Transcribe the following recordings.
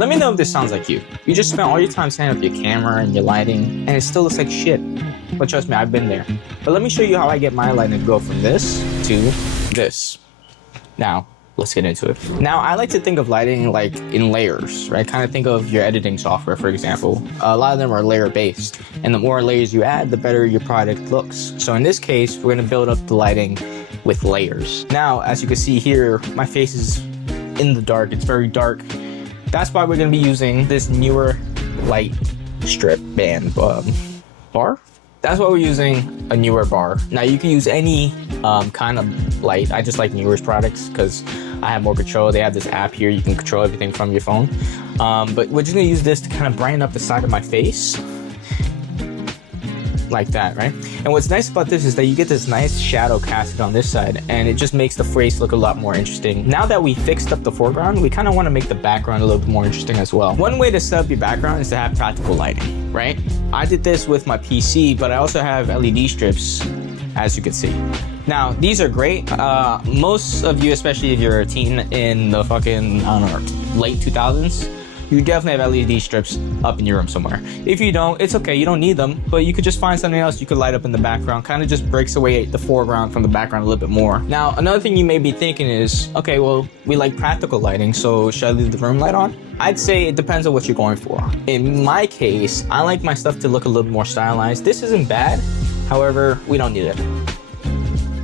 Let me know if this sounds like you. You just spent all your time setting up your camera and your lighting, and it still looks like shit. But trust me, I've been there. But let me show you how I get my lighting to go from this to this. Now, let's get into it. Now, I like to think of lighting like in layers, right? Kind of think of your editing software, for example. A lot of them are layer based, and the more layers you add, the better your product looks. So in this case, we're gonna build up the lighting with layers. Now, as you can see here, my face is in the dark. It's very dark. That's why we're gonna be using this newer light strip band bar. That's why we're using a newer bar. Now you can use any kind of light. I just like Newer's products because I have more control. They have this app here. You can control everything from your phone. But we're just gonna use this to kind of brighten up the side of my face. Like that, right? And what's nice about this is that you get this nice shadow casted on this side, and it just makes the face look a lot more interesting. Now that we fixed up the foreground, we kind of want to make the background a little bit more interesting as well. One way to set up your background is to have practical lighting, right? I did this with my PC, but I also have LED strips, as you can see. Now, these are great. Most of you, especially if you're a teen in the fucking, I don't know, late 2000s, you definitely have LED strips up in your room somewhere. If you don't, it's okay, you don't need them, but you could just find something else you could light up in the background. Kind of just breaks away the foreground from the background a little bit more. Now, another thing you may be thinking is, okay, well, we like practical lighting, so should I leave the room light on? I'd say it depends on what you're going for. In my case, I like my stuff to look a little bit more stylized. This isn't bad, however, we don't need it.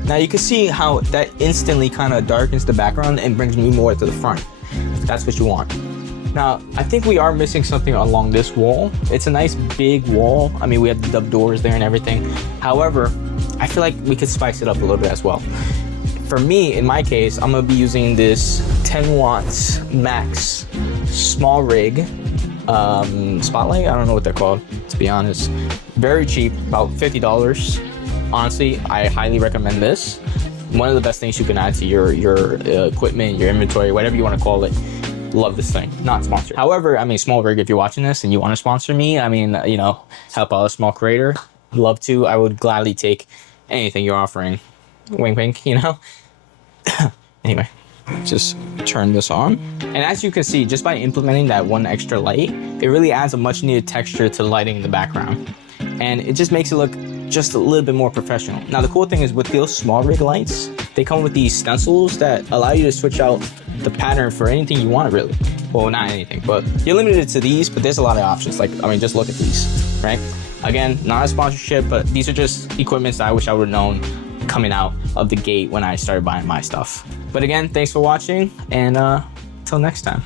Now you can see how that instantly kind of darkens the background and brings me more to the front, if that's what you want. Now, I think we are missing something along this wall. It's a nice big wall. I mean, we have the double doors there and everything. However, I feel like we could spice it up a little bit as well. For me, in my case, I'm gonna be using this 10 watts max small rig spotlight. I don't know what they're called, to be honest. Very cheap, about $50. Honestly, I highly recommend this. One of the best things you can add to your equipment, your inventory, whatever you want to call it. Love this thing. Not sponsored. However, I mean, small rig, if you're watching this and you want to sponsor me, I mean, you know, help out a small creator, love to. I would gladly take anything you're offering. Wink, wink, you know? Anyway, just turn this on. And as you can see, just by implementing that one extra light, it really adds a much needed texture to the lighting in the background. And it just makes it look just a little bit more professional. Now, the cool thing is with those small rig lights, they come with these stencils that allow you to switch out the pattern for anything you want, really. Well, not anything, but you're limited to these, but there's a lot of options. Like, I mean, just look at these, right? Again, not a sponsorship, but these are just equipments that I wish I would have known coming out of the gate when I started buying my stuff. But again, thanks for watching, and till next time.